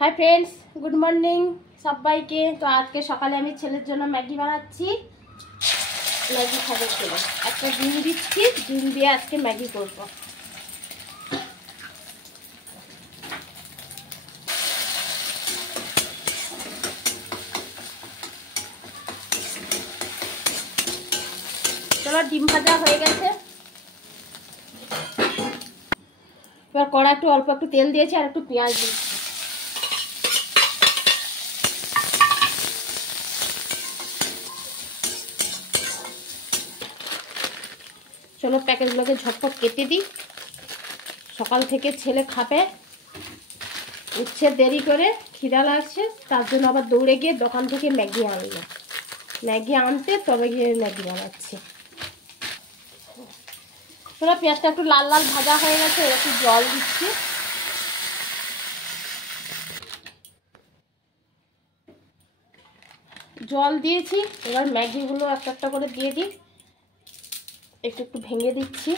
Hi friends, good morning সবাইকে। তো আজকে সকালে আমি ছেলের জন্য ম্যাগি বানাচ্ছি। ম্যাগি খাবে ছেলে। একটা ডিম দিচ্ছি, ডিম দিয়ে আজকে ম্যাগি করব। চলো, ডিম ভাজা হয়ে গেছে। এবার কড়া একটু অল্প একটু তেল দিয়েছি আর একটু পেঁয়াজ দিচ্ছি। চলো প্যাকেটগুলোকে ঝটপট কেটে দিই। সকাল থেকে ছেলে খাবে, উঠছে দেরি করে, খিদা লাগছে, তার জন্য আবার দৌড়ে গিয়ে দোকান থেকে ম্যাগি আনলো। ম্যাগি আনতে তবে গিয়ে ম্যাগি বানাচ্ছি। চলো, পেঁয়াজটা একটু লাল লাল ভাজা হয়ে গেছে, একটু জল দিচ্ছি। জল দিয়েছি, এবার ম্যাগিগুলো একটা একটা করে দিয়ে দিই। একটু একটু ভেঙে দিচ্ছি।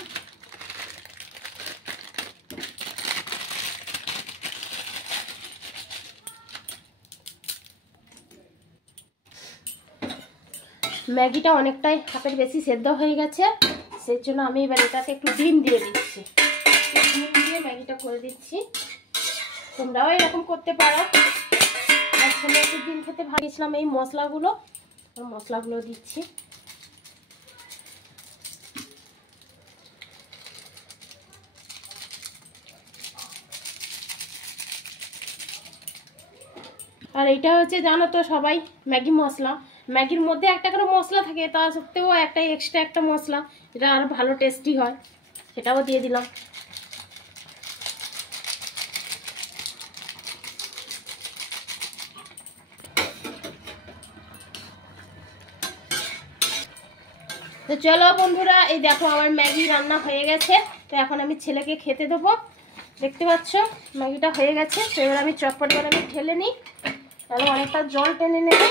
ম্যাগিটা অনেকটাই হাফের বেশি সেদ্ধ হয়ে গেছে, সেই জন্য আমি এবার এটাতে একটু ডিম দিয়ে দিচ্ছি। ডিম দিয়ে ম্যাগিটা করে দিচ্ছি। তোমরাও এরকম করতে পারো। আসলে একটু ডিম খেতে ভাবিয়েছিলাম। এই মশলাগুলো দিচ্ছি। আর এটা হচ্ছে, জানো তো সবাই, ম্যাগি মশলা। ম্যাগির মধ্যে একটা করে মশলা থাকে, তা সত্ত্বেও একটা এক্সট্রা একটা মশলা, যেটা আরো ভালো টেস্টি হয়, সেটাও দিয়ে দিলাম। তো চলো বন্ধুরা, এই দেখো আমার ম্যাগি রান্না হয়ে গেছে। তো এখন আমি ছেলেকে খেতে দেবো। দেখতে পাচ্ছ ম্যাগিটা হয়ে গেছে। তো এবার আমি চটপট করে আমি ঢেলে নিই, তাহলে অনেকটা জল টেনে নেবে।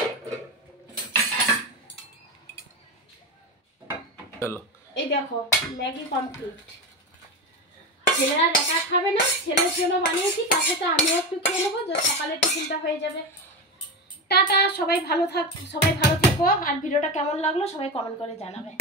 এই দেখো ম্যাগি কমপ্লিট। ছেলেরা একা খাবে না, ছেলের জন্য বানিয়েছি, তার সাথে আমিও একটু খেয়ে নেবো, যে সকালে টিফিনটা হয়ে যাবে। টাটা, সবাই ভালো থেকো। আর ভিডিওটা কেমন লাগলো সবাই কমেন্ট করে জানাবে।